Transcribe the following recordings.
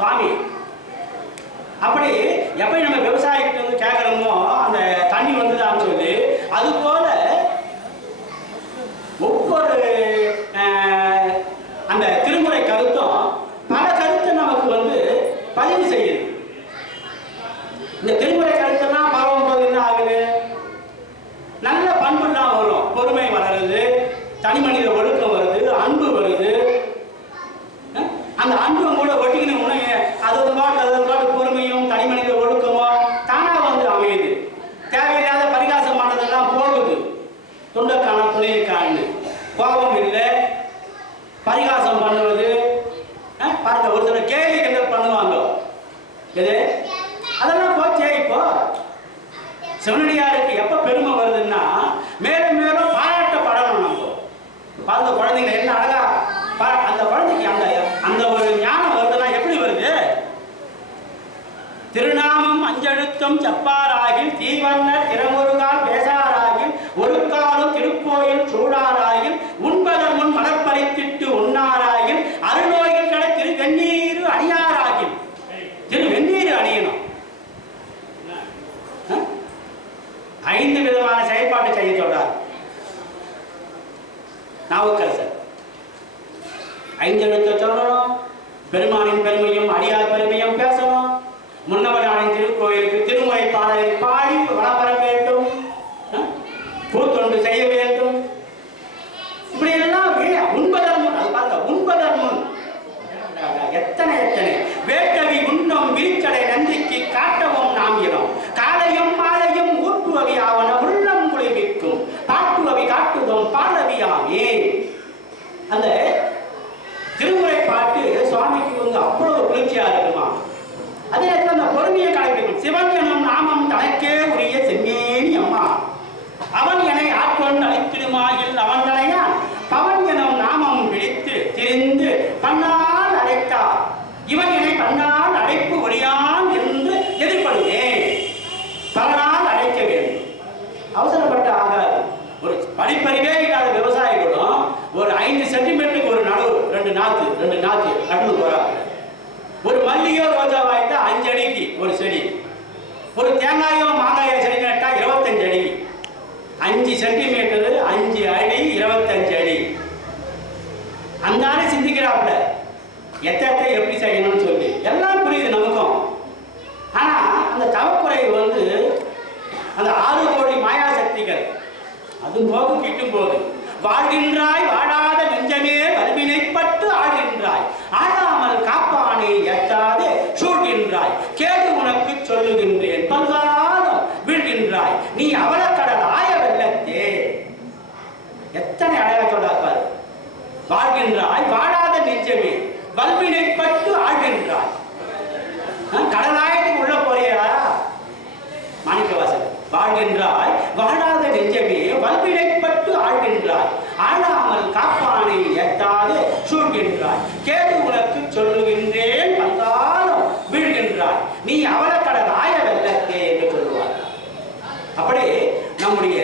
சுவாமி. அப்படி எப்படி நம்ம விவசாயிகிட்ட வந்து கேட்குறோமோ அந்த தண்ணி வந்துதான்னு சொல்லி அது போல ஒவ்வொரு அந்த திருமுறை கருத்தும் பல கருத்தை நமக்கு வந்து பதிவு செய்யுது. இந்த திருமுறை கருத்தெல்லாம் பரவும் போது என்ன ஆகுது? நல்ல பண்புலாம் வரும். பொறுமை வளருது. தனி மனித பாருங்க குழந்தைங்க என்ன அழகா அந்த குழந்தைக்கு அந்த அந்த ஒரு ஞானம் வருதுன்னா எப்படி வருது? திருநாமம் அஞ்செழுத்தம் செப்பாராகில் தீவண்ண திறமுறை நாவுக்கரசர் ஐந்து எழுத்து சொல்லணும். பெருமானின் பெருமையும் அடியார் பெருமையும் பேசணும் அவ்வளவு குளிர்ச்சியா இருக்குமா அதே நேரத்தில் அந்த பொறுமையை கடைபிடிக்கும் சிவஞானம் நாமம் தனக்கே ஒரு செம்மேனி அம்மா அவன் என ஆட்கொண்டு அழைத்திடுமாயில் அவன் தலையான் பவன் எனும் நாமம் பிடித்து திரிந்து பன்னால் அழைத்தார் இவன் என்னை பன்னால் அழைப்பு ஒழியான் என்று எதிர்படுவேன் பல நாள் அழைக்க வேண்டும் அவசரப்பட்டு ஆகாது ஒரு படிப்பறிவே இல்லாத விவசாயிகளும் ஒரு ஐந்து சென்டிமீட்டருக்கு ஒரு நடவு ரெண்டு நாத்து ரெண்டு நாத்து நட்டு போறாங்க ஒரு மல்லிகோ ரோஜா வாய்த்தா அஞ்சு அடிக்கு ஒரு செடி தேங்காயும் தேங்காயோ மாங்காயோ செடி நட்டா இருபத்தஞ்சு அடி. அஞ்சு சென்டிமீட்டர் அஞ்சு அடி இருபத்தஞ்சு அடி. அந்த ஆளு சிந்திக்கிறாப்புல. எத்த எத்த எப்படி செய்யணும்னு சொல்லி. எல்லாம் புரியுது நமக்கும். ஆனா அந்த தவக்குறை வந்து அந்த ஆறு கோடி மாயா சக்திகள் அது போக கிட்டும் போது. வாழ்கின்றாய் வாழாத நெஞ்சமே வல்வினைப்பட்டு ஆழ்கின்றாய் ஆடாமல் காப்பானை எட்டாதே சூழ்கின்றாய் கேடு உனக்கு என்று பல்காலம் வீழ்கின்றாய்? நீ அவலக்கடல் ஆய வெள்ளத்தே. எத்தனை அழகா சொல்லாப்பார் வாழ்கின்றாய் வாழாத நிச்சயமே. வல்வினை பட்டு ஆழ்கின்றாய். கடலாயத்துக்கு உள்ள போறியா? மாணிக்கவாசல் வாழ்கின்றாய் வாழாத நெஞ்சமே வல்வினை பட்டு ஆழ்கின்றாய். ஆழாமல் காப்பானை எட்டாது சூழ்கின்றாய். கேடு உனக்கு சொல்லு நீ அவலக்கடல் ஆய வெள்ளத்தே என்று சொல்லுவார். அப்படி நம்முடைய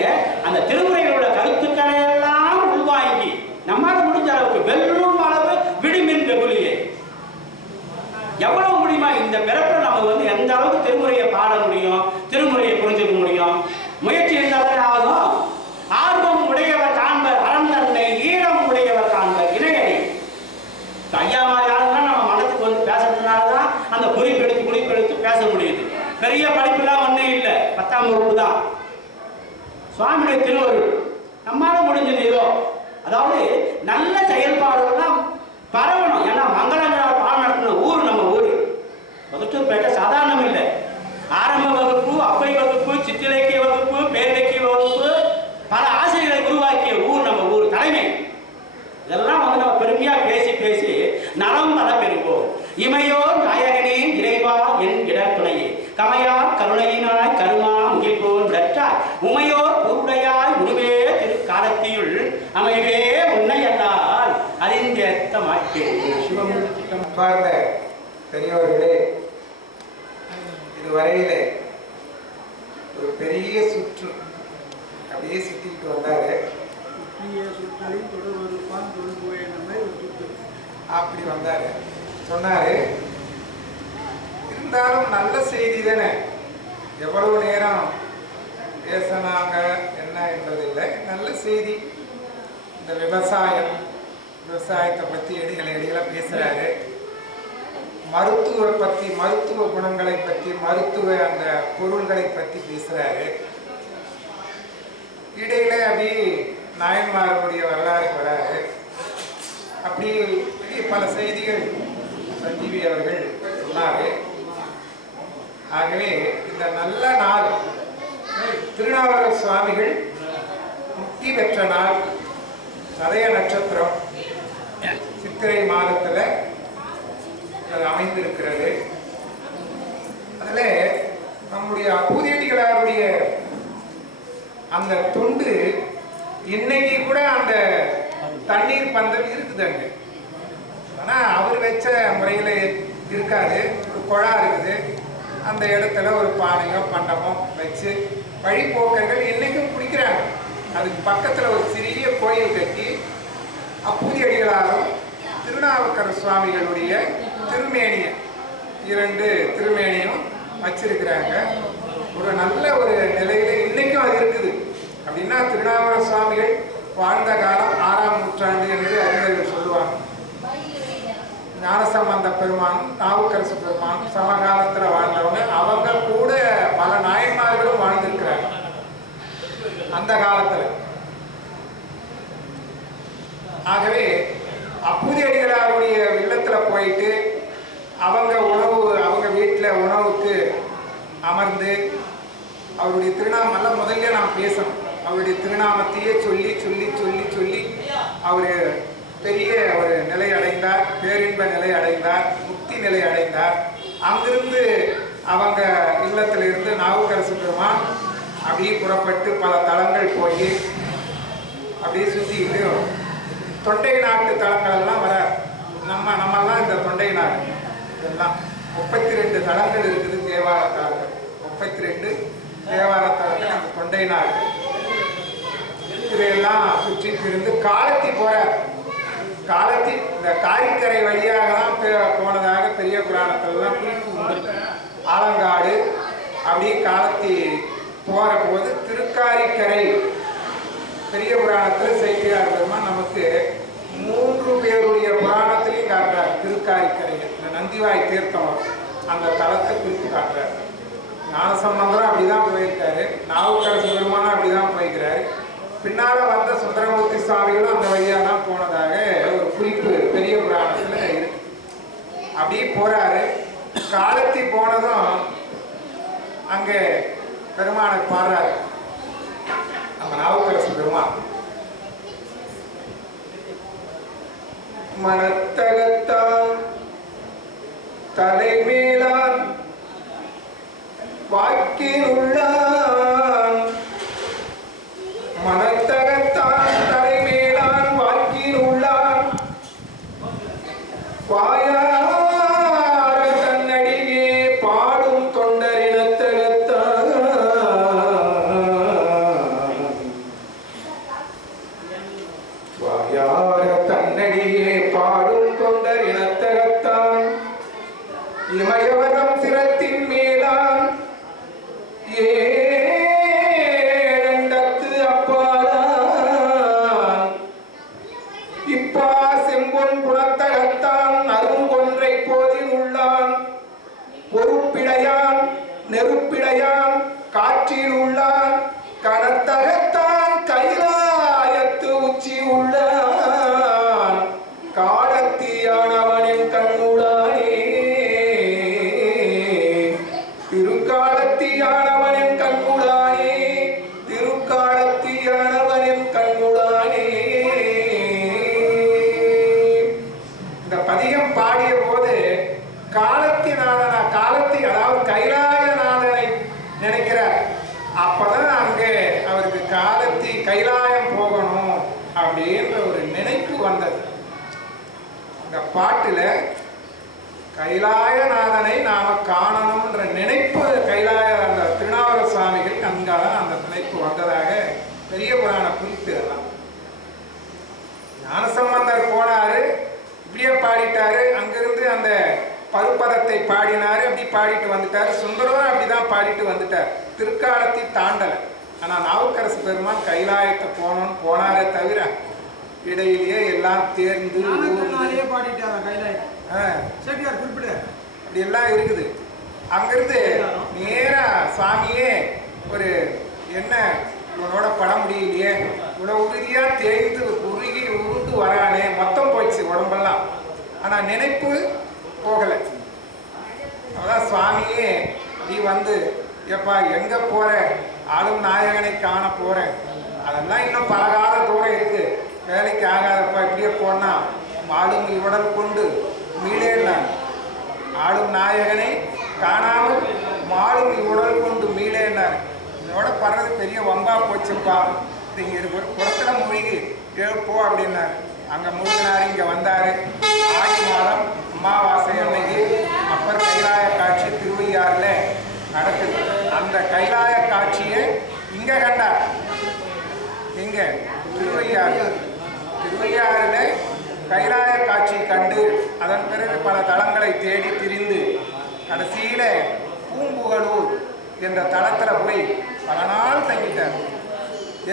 அந்த திருமுறையில் உள்ள கருத்துக்களை எல்லாம் உள்வாங்கி நம்மால் முடிஞ்ச அளவுக்கு வெல்லும் அளவு விடுமின் வெகுளியே எவ்வளவு முடியுமா இந்த பிறப்பில் நம்ம வந்து எந்த அளவுக்கு திருமுறையை பாட முடியும் திருமுறையை புரிஞ்சுக்க முடியும்? பத்தாம் வகுப்பு தான் சுவாமியுடைய திருவருள் நம்மளால முடிஞ்சது ஏதோ. அதாவது நல்ல செயல்பாடுகள்லாம் பரவணும். ஏன்னா மங்களங்களால் பாடம் நடத்தின ஊர் நம்ம ஊர். பகுத்தூர்பேட்டை அமைவே உன்னை அல்லால் அறிந்தேத்த மாட்டேன் சிவமூர்த்தி அன்பார்ந்த பெரியோர்களே இதுவரையிலே ஒரு பெரிய சுற்று அப்படியே சுத்திக்கிட்டு வந்தாரு. அப்படி வந்தாரு. சொன்னாரு இருந்தாலும் நல்ல செய்தி தானே. எவ்வளவு நேரம் பேசினாங்க என்ன என்பதில்லை. நல்ல செய்தி. இந்த விவசாயம் விவசாயத்தை பற்றி இடையில இடையில பேசுறாரு. மருத்துவ பற்றி மருத்துவ குணங்களை பற்றி மருத்துவ அந்த பொருள்களை பற்றி பேசுறாரு. இடையில அப்படி நாயன்மார்களுடைய வரலாறு வராரு அப்படி பெரிய பல செய்திகள் சஞ்சீவி அவர்கள் சொன்னாரு. ஆகவே இந்த நல்ல நாள் திருநாவலர் சுவாமிகள் முக்தி பெற்ற நாள் சதய நட்சத்திரம் சித்திரை மாதத்துல அது அமைந்திருக்கிறது. அதுல நம்முடைய பூதியடிகளாருடைய அந்த தொண்டு இன்னைக்கு கூட அந்த தண்ணீர் பந்தல் இருக்குது அங்க. ஆனா அவர் வச்ச முறையில இருக்காது. ஒரு குழா இருக்குது. அந்த இடத்துல ஒரு பானையோ பண்டமோ வச்சு வழிபோக்கர்கள் இன்னைக்கும் குடிக்கிறாங்க. அதுக்கு பக்கத்தில் ஒரு சிறிய கோயில் கட்டி அப்பூதி அடிகளாரும் திருநாவுக்கர சுவாமிகளுடைய திருமேனிய இரண்டு திருமேனியும் வச்சிருக்கிறாங்க. ஒரு நல்ல ஒரு நிலையில இன்னைக்கும் அது இருக்குது. அப்படின்னா திருநாவுக்கர சுவாமிகள் வாழ்ந்த காலம் ஆறாம் நூற்றாண்டு என்று அறிஞர்கள் சொல்லுவாங்க. ஞானசம்பந்த பெருமானும் நாவுக்கரசு பெருமானும் சமகாலத்தில் வாழ்ந்தவங்க. அவங்க கூட பல நாயன்மார்களும் அந்த காலத்துல. ஆகவே அப்பூதி அடிகளாருடைய இல்லத்துல போயிட்டு அவங்க உணவு அவங்க வீட்டில் உணவுக்கு அமர்ந்து அவருடைய திருநாமெல்லாம் முதல்ல நாம் பேசணும். அவருடைய திருநாமத்தையே சொல்லி சொல்லி சொல்லி சொல்லி அவர் பெரிய ஒரு நிலை அடைந்தார் பேரின்ப நிலை அடைந்தார் முக்தி நிலை அடைந்தார். அங்கிருந்து அவங்க இல்லத்துல இருந்து நாவுக்கரசு பெருமான் அப்படியே புறப்பட்டு பல தலங்கள் போய் அப்படியே சுற்றிக்கிட்டு தொண்டை நாட்டு தலங்கள் வர நம்ம நம்மெல்லாம் இந்த தொண்டை நாடு. இதெல்லாம் முப்பத்தி ரெண்டு தளங்கள் இருக்குது தேவார முப்பத்தி ரெண்டு தேவார அந்த தொண்டை நாடு. இதையெல்லாம் சுற்றிட்டு இருந்து காலத்தி போறார் காலத்தி இந்த காரிக்கரை வழியாக தான் போனதாக பெரிய புராணத்திலலாம் குறிப்பு உண்டு. ஆலங்காடு அப்படியே காலத்தி போகிற போது திருக்காரிக்கரை. பெரிய புராணத்தில் செய்கிறார் பெருமான் நமக்கு மூன்று பேருடைய புராணத்திலையும் காட்டுறார் திருக்காரிக்கரை. இந்த நந்திவாய் தீர்த்தம் அந்த தலத்தை குறித்து காட்டுறார். ஞானசம்பந்தரும் அப்படிதான் போயிருக்காரு. நாவுக்கரசு பெருமானும் அப்படிதான் போயிருக்கிறாரு பின்னால வந்த சுந்தரமூர்த்தி சுவாமிகளும் அந்த வழியாக தான் போனதாக ஒரு குறிப்பு பெரிய புராணத்தில் இருக்கு. அப்படியே போறாரு. காலத்தி போனதும் அங்கே பெருமானை பாடுறாரு. நம்ம நாவுக்கரசு பெருமான். மனத்தகத்தான் தலைமேலான் வாக்கில் உள்ளான் மனத்தகத்தான் இப்பா செம்பொன் குணத்தகத்தான் அருங்கொன்றை போதில் உள்ளான். பொறுப்பிடையான் நெருப்பிடையான் காற்றில் உள்ளான். பாட்டுல கைலாயநாதனை நாம் காணணும்ன்ற நினைப்பு கைலாய அந்த திருநாவர சுவாமிகள் அங்காதான் அந்த பெரிய புராண குறிப்பு ஞானசம்பந்தர் போனாரு இப்படியே பாடிட்டாரு அங்கிருந்து அந்த பருப்பதத்தை பாடினாரு அப்படி பாடிட்டு வந்துட்டாரு. சுந்தரரும் அப்படிதான் பாடிட்டு வந்துட்டார். திருக்காலத்தை தாண்டலை. ஆனா நாவுக்கரசு பெருமான் கைலாயத்தை போனோம்னு போனாரே தவிர இடையிலேயே எல்லாம் தேர்ந்து ஞானக்கண்ணாலேயே பாடிட்டாங்க ஆ, செட்டியார் குறிப்பிட. இப்படி எல்லாம் இருக்குது. அங்கிருந்து நேரா சாமியே ஒரு என்ன இவனோட பட முடியலையே? இவ்வளவு உறுதியா தேய்ந்து உருகி உருண்டு வரானே. மொத்தம் போயிடுச்சு உடம்பெல்லாம். ஆனா நினைப்பு போகல. அதான் சுவாமியே நீ வந்து எப்பா எங்க போற? ஆளும் நாயகனை காண போற. அதெல்லாம் இன்னும் பலகால தூரம் இருக்கு. வேலைக்கு ஆகாதப்பா இப்படியே போனா. ஆளும் இவடல் கொண்டு மீளேனான் ஆளும் நாயகனை காணாமல் மாளும் இவடல் கொண்டு மீளேனார் இதோட படுறது பெரிய வம்பா போச்சுப்பா. இது இருக்கு ஒரு குளத்துல மூழ்கி எழுப்போ அப்படின்னார். அங்கே மூழ்கினார் இங்கே வந்தார். ஆடி மாதம் அமாவாசை அன்னைக்கு அப்பர் கைலாய காட்சி திருவையாறுல நடக்குது. அந்த கைலாய காட்சியை இங்கே கண்டார். இங்கே திருவையாறு. திருவையாறிலே கைலாய காட்சி கண்டு அதன் பிறகு பல தளங்களை தேடி திரிந்து கடைசியில பூம்புகலூர் என்ற தளத்தில் போய் பல நாள் தங்கிட்டார்.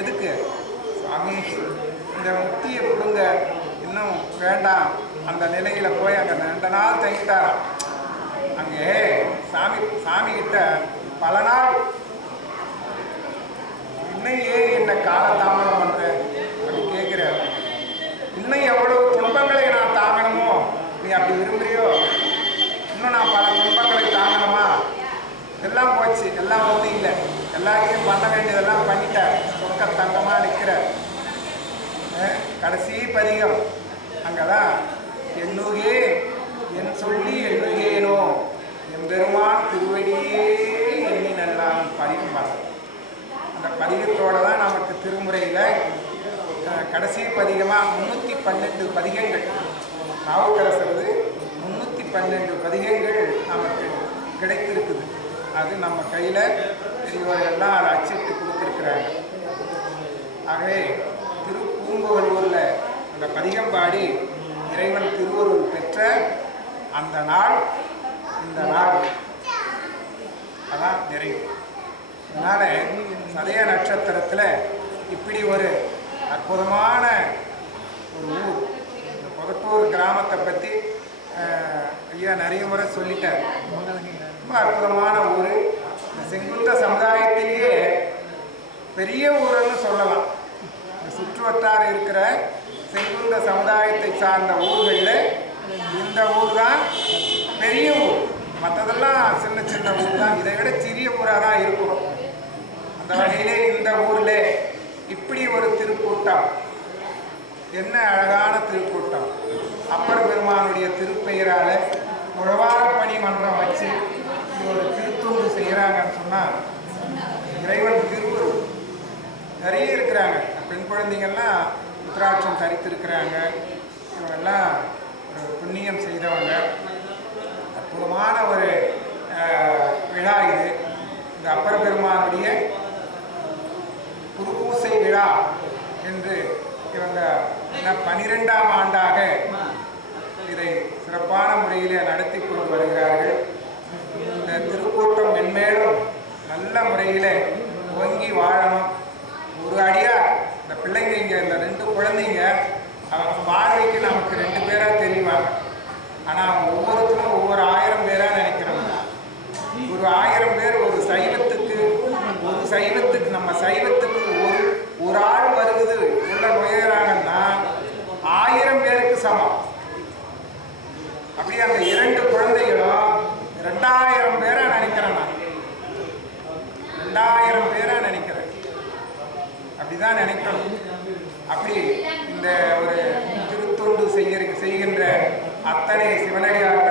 எதுக்கு? சாமி இந்த முக்தியை கொடுங்க. இன்னும் வேண்டாம். அந்த நிலையில போய் அங்க ரெண்டு நாள் தங்கிட்டாராம். அங்கே சாமி சாமி கிட்ட பல நாள் இன்னையே ஏன் என்ன காலதாமதம் பண்ற அப்படி கேட்கிற இன்னும் எவ்வளவு துன்பங்களை நான் தாங்கணுமோ நீ அப்படி விரும்புறியோ இன்னும் நான் பல துன்பங்களை தாங்கணுமா எல்லாம் போச்சு எல்லாம் ஒன்றும் இல்லை பண்ண வேண்டியதெல்லாம் பண்ணிட்டார். சொக்க தங்கமாக நிற்கிறார். கடைசி பதிகம். அங்கதான் என்னுகே என் சொல்லி எண்ணுகேனோ எம்பெருமான் திருவடியே எண்ணி நல்லான் பதிகம் அந்த பதிகத்தோட தான் நமக்கு திருமுறையில் கடைசி பதிகமாக முந்நூற்றி பன்னெண்டு பதிகங்கள். நாவுக்கரசரது முந்நூற்றி பன்னெண்டு பதிகங்கள் நமக்கு கிடைத்திருக்குது. அது நம்ம கையில் செய்வதெல்லாம் அதை அச்சிட்டு கொடுத்துருக்கிறாங்க ஆகவே திரு அந்த பதிகம் பாடி இறைவன் திருவருள் பெற்ற அந்த நாள் இந்த நாள். அதான் நிறைவு. அதனால சதய நட்சத்திரத்தில் இப்படி ஒரு அற்புதமான ஒரு ஊர் இந்த புதட்டூர் கிராமத்தை பற்றி ஐயா நிறைய முறை சொல்லிட்டார். ரொம்ப அற்புதமான ஊர். செங்குந்த சமுதாயத்திலேயே பெரிய ஊருன்னு சொல்லலாம். இந்த சுற்றுவட்டார இருக்கிற செங்குந்த சமுதாயத்தை சார்ந்த ஊர்களில் இந்த ஊர் தான் பெரிய ஊர். மற்றதெல்லாம் சின்ன சின்ன ஊர் தான் இதை விட சிறிய ஊராக தான் இருக்கணும் அந்த வகையிலே இந்த ஊரில் இப்படி ஒரு திருக்கூட்டம். என்ன அழகான திருக்கூட்டம். அப்பர் பெருமானுடைய திருப்பெயரால் உழவார பணி மன்றம் வச்சு இது ஒரு திருத்தூண்டு செய்கிறாங்கன்னு சொன்னால் இறைவன் திருவுருள் நிறைய இருக்கிறாங்க. பெண் குழந்தைங்கள்லாம் உத்ராட்சம் தரித்திருக்கிறாங்க. இவங்கெல்லாம் ஒரு புண்ணியம் செய்தவங்க. அற்புதமான ஒரு விழா இது. இந்த அப்பர பெருமானுடைய குருபூசை விழா என்று இவங்க என்ன பனிரெண்டாம் ஆண்டாக இதை சிறப்பான முறையிலே நடத்தி கொண்டு வருகிறார் இந்த திருக்கூட்டம் மென்மேலும் நல்ல முறையில் ஒங்கி வாழணும். ஒரு அடியா இந்த பிள்ளைங்க இங்கே இந்த ரெண்டு குழந்தைங்க அவங்க பார்வைக்கு நமக்கு ரெண்டு பேராக தெரிவாங்க. ஆனால் அவங்க ஒவ்வொருத்தரும் ஒவ்வொரு ஆயிரம் பேராக நினைக்கிறோம் ஒரு ஆயிரம் பேர் ஒரு சைவத்துக்கு ஒரு சைவத்துக்கு நம்ம சைவத்துக்கு ஒரு ஒரு ஆள் வருகுது உள்ள நுழையிறாங்கன்னா ஆயிரம் பேருக்கு சமம். அப்படியே அந்த இரண்டு குழந்தைகளும் ரெண்டாயிரம் பேரா நினைக்கிறேன் நான் ரெண்டாயிரம் பேரா நினைக்கிறேன் அப்படிதான் நினைக்கணும் அப்படி இந்த ஒரு திருத்தொண்டு செய்ய செய்கின்ற அத்தனை சிவனடியார்